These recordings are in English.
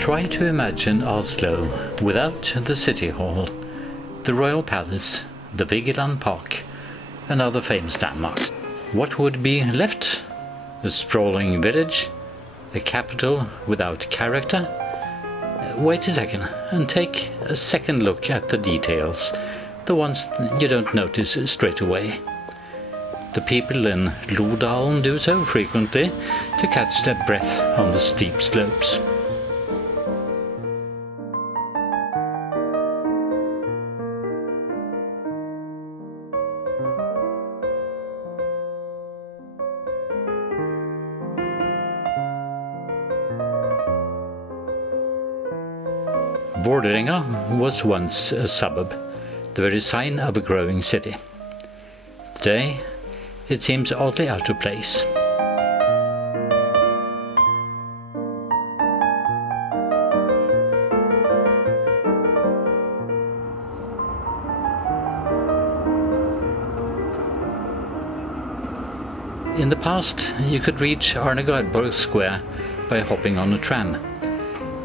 Try to imagine Oslo without the city hall, the royal palace, the Vigeland Park, and other famous landmarks. What would be left? A sprawling village? A capital without character? Wait a second and take a second look at the details, the ones you don't notice straight away. The people in Lodalen do so frequently to catch their breath on the steep slopes. Vålerenga was once a suburb, the very sign of a growing city. Today, it seems oddly out of place. In the past, you could reach Arne Garborg Square by hopping on a tram.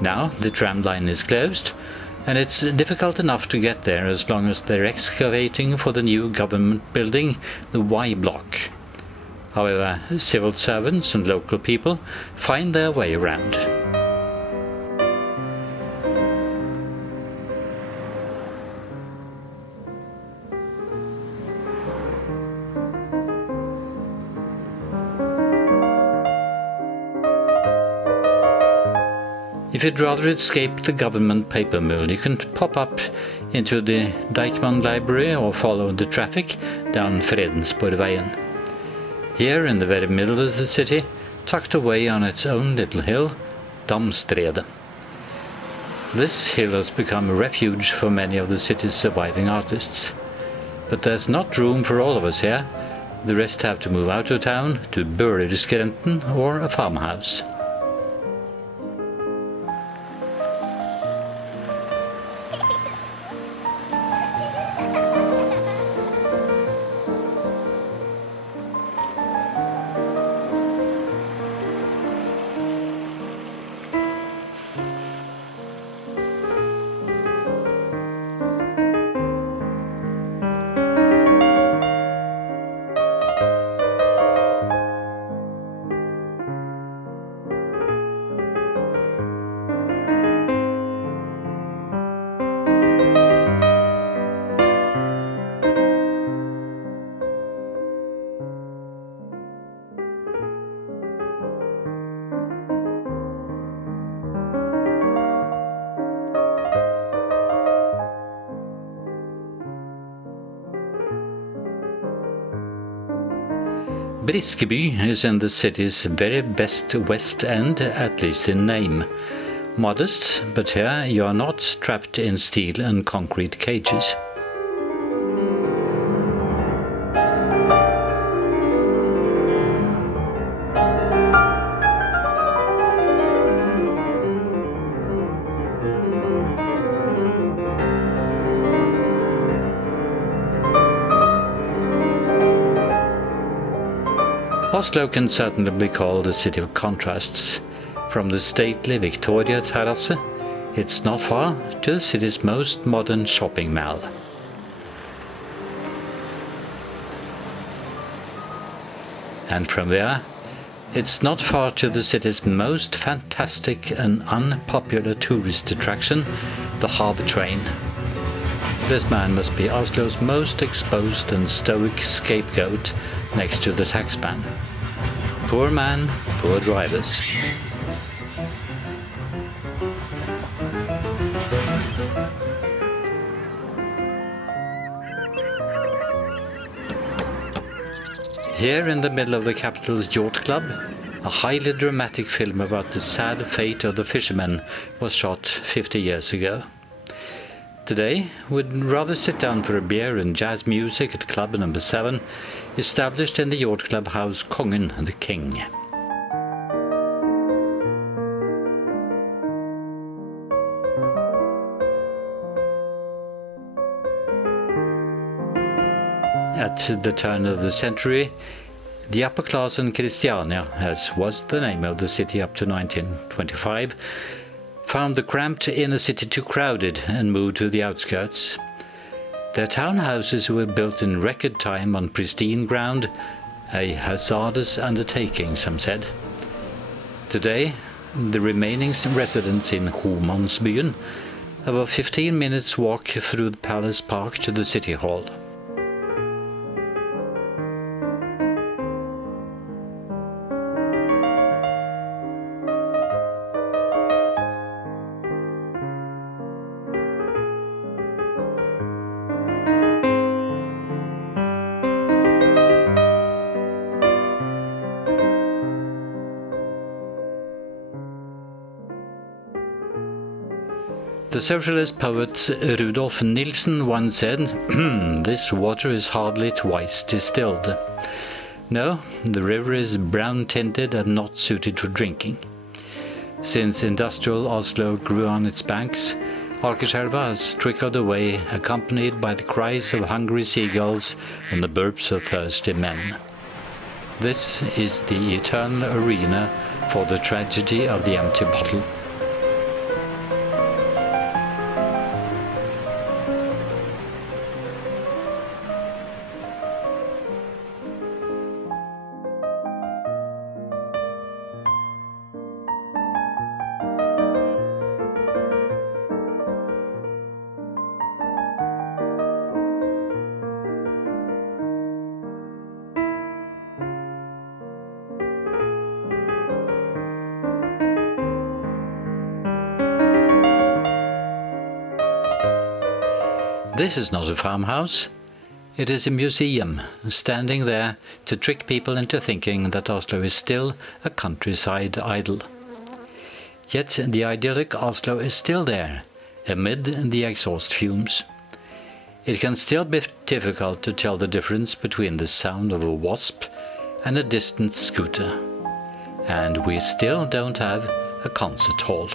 Now the tram line is closed, and it's difficult enough to get there as long as they're excavating for the new government building, the Y Block. However, civil servants and local people find their way around. If you'd rather escape the government paper mill, you can pop up into the Deichman Library or follow the traffic down Fredensborgveien. Here in the very middle of the city, tucked away on its own little hill, Damstredet. This hill has become a refuge for many of the city's surviving artists. But there's not room for all of us here. The rest have to move out of town to Bølerskrenten or a farmhouse. Briskeby is in the city's very best west end, at least in name. Modest, but here you are not trapped in steel and concrete cages. Oslo can certainly be called a city of contrasts. From the stately Victoria Terrasse, it's not far to the city's most modern shopping mall. And from there, it's not far to the city's most fantastic and unpopular tourist attraction, the Harbour Train. This man must be Oslo's most exposed and stoic scapegoat next to the taxman. Poor man, poor drivers. Here in the middle of the capital's yacht club, a highly dramatic film about the sad fate of the fishermen was shot 50 years ago. Today, we'd rather sit down for a beer and jazz music at Club Number 7, established in the yacht club house Kongen, the King. At the turn of the century, the upper class in Christiania, as was the name of the city up to 1925, found the cramped inner city too crowded and moved to the outskirts. Their townhouses were built in record time on pristine ground, a hazardous undertaking, some said. Today, the remaining residents in Homansbyen have a 15 minutes walk through the palace park to the city hall. The socialist poet Rudolf Nilsen once said, "This water is hardly twice distilled." No, the river is brown-tinted and not suited for drinking. Since industrial Oslo grew on its banks, Akerselva has trickled away, accompanied by the cries of hungry seagulls and the burps of thirsty men. This is the eternal arena for the tragedy of the empty bottle. This is not a farmhouse. It is a museum, standing there to trick people into thinking that Oslo is still a countryside idyll. Yet the idyllic Oslo is still there, amid the exhaust fumes. It can still be difficult to tell the difference between the sound of a wasp and a distant scooter. And we still don't have a concert hall.